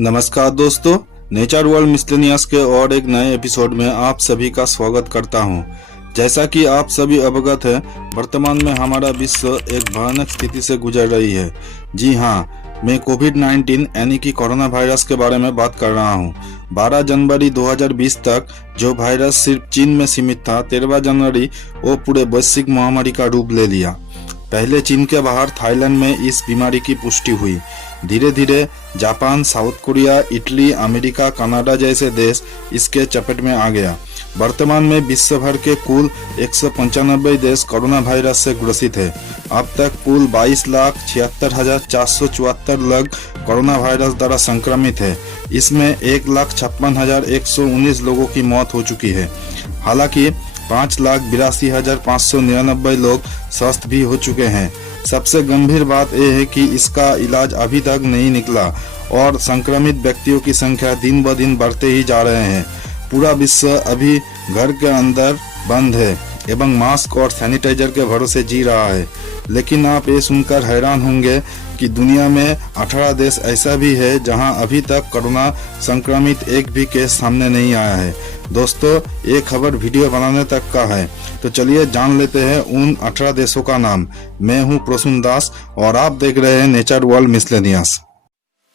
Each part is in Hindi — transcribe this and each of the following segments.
नमस्कार दोस्तों, नेचर वर्ल्ड मिसलेनियस के और एक नए एपिसोड में आप सभी का स्वागत करता हूं। जैसा कि आप सभी अवगत हैं, वर्तमान में हमारा विश्व एक भयानक स्थिति से गुजर रही है। जी हां, मैं कोविड-19 यानी कि कोरोना वायरस के बारे में बात कर रहा हूं। 12 जनवरी 2020 तक जो वायरस सिर्फ चीन में सीमित था, 13 जनवरी वो पूरे वैश्विक महामारी का रूप ले लिया। पहले चीन के बाहर थाईलैंड में इस बीमारी की पुष्टि हुई। धीरे धीरे Japan, south Korea, Italy, America, Canada जैसे देश इसके चपेट में आ गया। वर्तमान में विश्व भर के कुल 195 देश कोरोना वायरस से ग्रसित है। अब तक कुल 22,76,474 लोग कोरोना वायरस द्वारा संक्रमित है। इसमें 1,56,119 लोगों की मौत हो चुकी है। हालांकि 5,82,599 लोग स्वस्थ भी हो चुके हैं। सबसे गंभीर बात यह है कि इसका इलाज अभी तक नहीं निकला और संक्रमित व्यक्तियों की संख्या दिन ब दिन बढ़ते ही जा रहे हैं। पूरा विश्व अभी घर के अंदर बंद है एवं मास्क और सैनिटाइजर के भरोसे जी रहा है। लेकिन आप ये सुनकर हैरान होंगे कि दुनिया में 18 देश ऐसा भी है जहां अभी तक कोरोना संक्रमित एक भी केस सामने नहीं आया है। दोस्तों, ये खबर वीडियो बनाने तक का है, तो चलिए जान लेते हैं उन 18 देशों का नाम। मैं हूं प्रसून दास और आप देख रहे हैं nature world miscellaneous.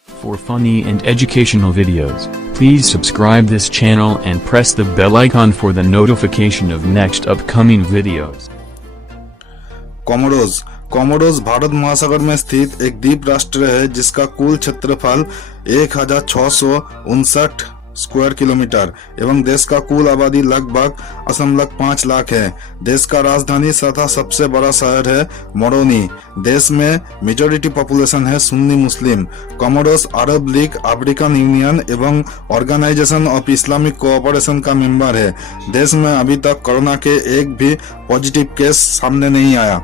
For funny and educational videos, please subscribe this channel and press the bell icon for the notification of next upcoming videos. Comoros Bharat महासागर में स्थित एक द्वीप राष्ट्र है जिसका कुल क्षेत्रफल 1,659 स्क्वायर किलोमीटर एवं देश का कुल आबादी लगभग 8.5 लाख है। देश का राजधानी तथा सबसे बड़ा शहर है मोरोनी। देश में मेजॉरिटी पॉपुलेशन है सुन्नी मुस्लिम। कोमोरोस अरब लीग, अफ्रीकन यूनियन एवं ऑर्गेनाइजेशन ऑफ इस्लामिक कोऑपरेशन का मेंबर है। देश में अभी तक कोरोना के एक भी पॉजिटिव केस सामने नहीं आया।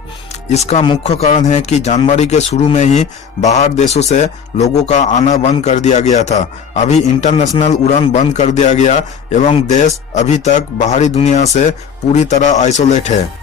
इसका मुख्य कारण है कि जनवरी के शुरू में ही बाहर देशों से लोगों का आना बंद कर दिया गया था। अभी इंटरनेशनल उड़ान बंद कर दिया गया एवं देश अभी तक बाहरी दुनिया से पूरी तरह आइसोलेट है।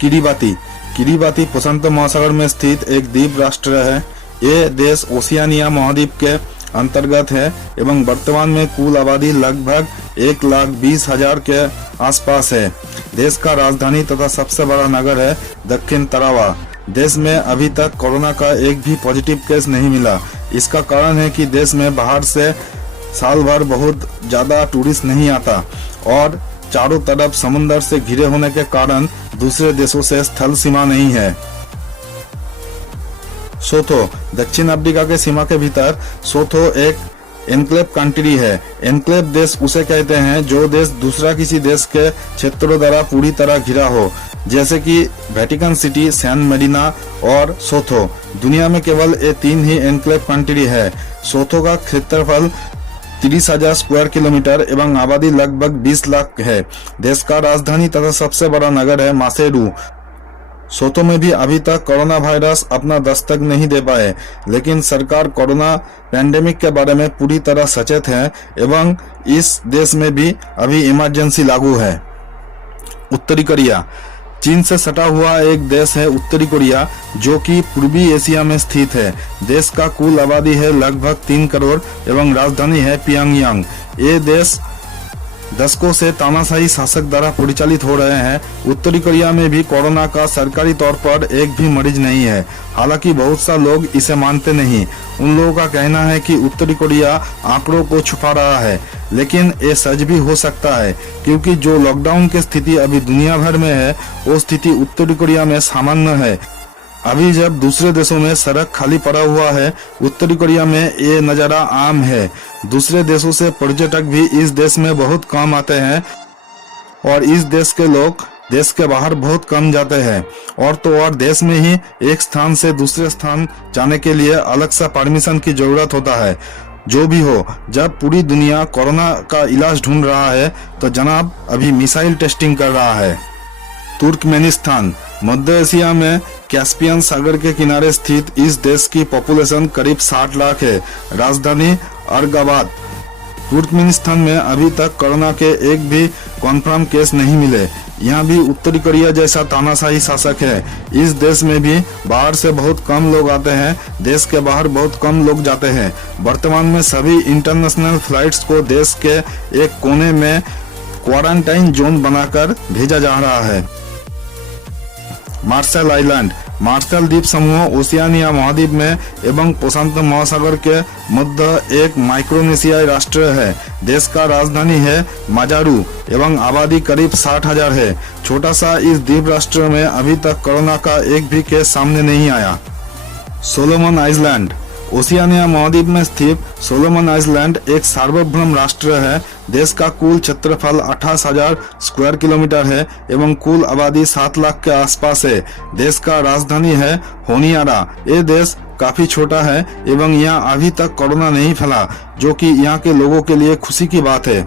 किरिबाती प्रशांत महासागर में स्थित एक द्वीप राष्ट्र है। ये देश ओशियानिया महाद्वीप के अंतर्गत है एवं वर्तमान में कुल आबादी लगभग 1,20,000 के आसपास है। देश का राजधानी तथा सबसे बड़ा नगर है दक्षिण तरावा। देश में अभी तक कोरोना का एक भी पॉजिटिव केस नहीं मिला। इसका कारण है कि देश में बाहर से साल भर बहुत ज्यादा टूरिस्ट नहीं आता और चारों तरफ समुद्र से घिरे होने के कारण दूसरे देशों से स्थल सीमा नहीं है। सोथो, दक्षिण अफ्रीका के सीमा के भीतर सोथो एक एनक्लेव कंट्री है। एनक्लेव देश उसे कहते हैं जो देश दूसरा किसी देश के क्षेत्रों द्वारा पूरी तरह घिरा हो, जैसे कि वेटिकन सिटी, सैन मेरिनो और सोथो। दुनिया में केवल ये 3 ही एनक्लेव कंट्री है। सोथो का क्षेत्रफल 30,000 स्क्वायर किलोमीटर एवं आबादी लगभग 20 लाख है। देश का राजधानी तथा सबसे बड़ा नगर है मासेरू। सोथो में भी अभी तक कोरोना वायरस अपना दस्तक नहीं दे पाए, लेकिन सरकार कोरोना पैंडेमिक के बारे में पूरी तरह सचेत है एवं इस देश में भी अभी इमरजेंसी लागू है। उत्तरी कोरिया, चीन से सटा हुआ एक देश है उत्तरी कोरिया, जो कि पूर्वी एशिया में स्थित है। देश का कुल आबादी है लगभग 3 करोड़ एवं राजधानी है प्योंगयांग। ये देश दशकों से तानाशाही शासक द्वारा परिचालित हो रहे हैं। उत्तरी कोरिया में भी कोरोना का सरकारी तौर पर एक भी मरीज नहीं है। हालांकि बहुत सा लोग इसे मानते नहीं। उन लोगों का कहना है कि उत्तरी कोरिया आंकड़ों को छुपा रहा है, लेकिन ये सच भी हो सकता है क्योंकि जो लॉकडाउन की स्थिति अभी दुनिया भर में है, वो स्थिति उत्तरी कोरिया में सामान्य है। अभी जब दूसरे देशों में सड़क खाली पड़ा हुआ है, उत्तरी कोरिया में ये नजारा आम है। दूसरे देशों से पर्यटक भी इस देश में बहुत कम आते हैं और इस देश के लोग देश के बाहर बहुत कम जाते हैं। और तो और देश में ही एक स्थान से दूसरे स्थान जाने के लिए अलग सा परमिशन की जरूरत होता है। जो भी हो, जब पूरी दुनिया कोरोना का इलाज ढूंढ रहा है तो जनाब अभी मिसाइल टेस्टिंग कर रहा है। तुर्कमेनिस्तान, मध्य एशिया में कैस्पियन सागर के किनारे स्थित इस देश की पॉपुलेशन करीब 60 लाख है। राजधानी अर्गाबाद। तुर्कमेनिस्तान में अभी तक कोरोना के एक भी कॉन्फर्म केस नहीं मिले। यहाँ भी उत्तरी कोरिया जैसा तानाशाही शासक है। इस देश में भी बाहर से बहुत कम लोग आते हैं, देश के बाहर बहुत कम लोग जाते हैं। वर्तमान में सभी इंटरनेशनल फ्लाइट्स को देश के एक कोने में क्वारंटाइन जोन बनाकर भेजा जा रहा है। मार्शल आइलैंड, मार्शल द्वीप समूह ओशियानिया महाद्वीप में एवं प्रशांत महासागर के मध्य एक माइक्रोनेशियाई राष्ट्र है। देश का राजधानी है माजारू एवं आबादी करीब 60,000 है। छोटा सा इस द्वीप राष्ट्र में अभी तक कोरोना का एक भी केस सामने नहीं आया। सोलोमन आइलैंड, ओशियानिया महाद्वीप में स्थित सोलोमन आइलैंड एक सार्वभौम राष्ट्र है। देश का कुल क्षेत्रफल 28,000 स्क्वायर किलोमीटर है एवं कुल आबादी 7 लाख के आसपास है। देश का राजधानी है होनियारा। ये देश काफी छोटा है एवं यहाँ अभी तक कोरोना नहीं फैला, जो कि यहाँ के लोगों के लिए खुशी की बात है।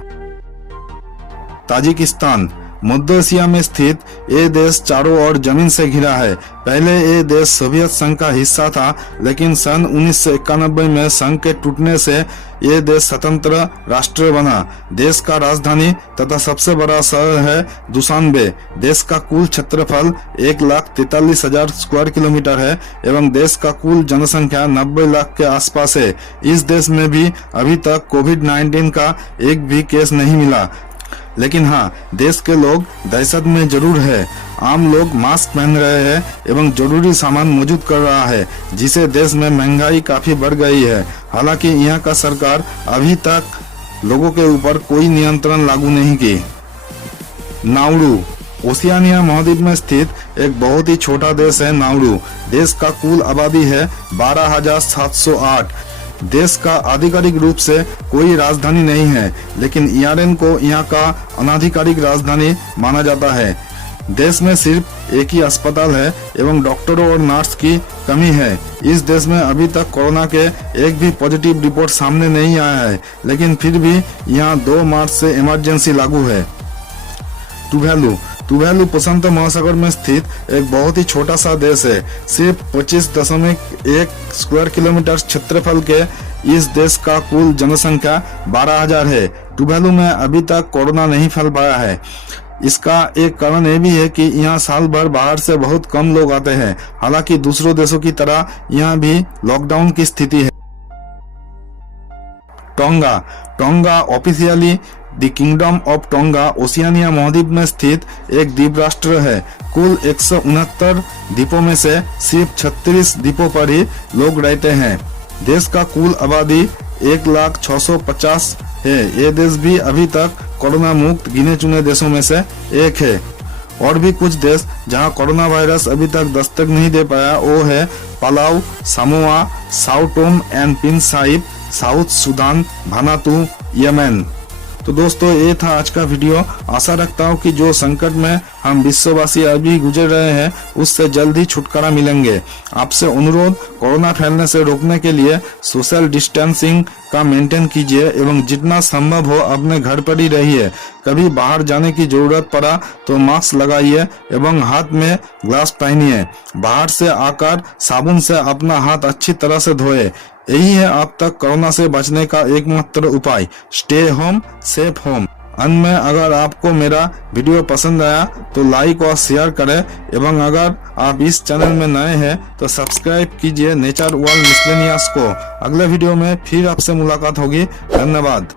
ताजिकिस्तान, मध्य एशिया में स्थित ये देश चारों ओर जमीन से घिरा है। पहले ये देश सोवियत संघ का हिस्सा था, लेकिन सन 1991 में संघ के टूटने से ये देश स्वतंत्र राष्ट्र बना। देश का राजधानी तथा सबसे बड़ा शहर है दुशानबे। देश का कुल क्षेत्रफल 1,43,000 स्क्वायर किलोमीटर है एवं देश का कुल जनसंख्या 90 लाख के आसपास है। इस देश में भी अभी तक कोविड-19 का एक भी केस नहीं मिला, लेकिन हाँ, देश के लोग दहशत में जरूर है। आम लोग मास्क पहन रहे हैं एवं जरूरी सामान मौजूद कर रहा है, जिसे देश में महंगाई काफी बढ़ गई है। हालांकि यहाँ का सरकार अभी तक लोगों के ऊपर कोई नियंत्रण लागू नहीं की। नाउरू, ओशियानिया महाद्वीप में स्थित एक बहुत ही छोटा देश है नाउरू। देश का कुल आबादी है 12,708। देश का आधिकारिक रूप से कोई राजधानी नहीं है, लेकिन इयारेन को यहाँ का अनाधिकारिक राजधानी माना जाता है। देश में सिर्फ एक ही अस्पताल है एवं डॉक्टरों और नर्स की कमी है। इस देश में अभी तक कोरोना के एक भी पॉजिटिव रिपोर्ट सामने नहीं आया है, लेकिन फिर भी यहाँ 2 मार्च से इमरजेंसी लागू है। तुवालू प्रशांत महासागर में स्थित एक बहुत ही छोटा सा देश है। सिर्फ 25.1 स्क्वायर किलोमीटर क्षेत्रफल के इस देश का कुल जनसंख्या 12,000 है। तुवालू में अभी तक कोरोना नहीं फैल पाया है। इसका एक कारण ये भी है कि यहाँ साल भर बाहर से बहुत कम लोग आते हैं। हालांकि दूसरों देशों की तरह यहाँ भी लॉकडाउन की स्थिति है। Tonga officially the kingdom of tonga Oceania महाद्वीप में स्थित एक द्वीप राष्ट्र है। कुल 169 द्वीपों में से सिर्फ 36 द्वीपों पर ही लोग रहते हैं। देश का कुल आबादी 1,650,000 है। ये देश भी अभी तक कोरोना मुक्त गिने चुने देशों में से एक है। और भी कुछ देश जहां कोरोना वायरस अभी तक दस्तक नहीं दे पाया, वो है Palau, Samoa, Sao Tome and Principe, South Sudan, Vanuatu, Yemen. तो दोस्तों, ये था आज का वीडियो। आशा रखता हूँ कि जो संकट में हम विश्ववासी अभी गुजर रहे हैं, उससे जल्द ही छुटकारा मिलेंगे। आपसे अनुरोध, कोरोना फैलने से रोकने के लिए सोशल डिस्टेंसिंग का मेंटेन कीजिए एवं जितना संभव हो अपने घर पर ही रहिए। कभी बाहर जाने की जरूरत पड़ा तो मास्क लगाइए एवं हाथ में ग्लव्स पहनिए। बाहर से आकर साबुन से अपना हाथ अच्छी तरह से धोए। यही है अब तक कोरोना से बचने का एकमात्र उपाय। Stay home, safe home. अंत में, अगर आपको मेरा वीडियो पसंद आया तो लाइक और शेयर करें एवं अगर आप इस चैनल में नए हैं तो सब्सक्राइब कीजिए नेचर वर्ल्ड मिसलेनियस को। अगले वीडियो में फिर आपसे मुलाकात होगी। धन्यवाद।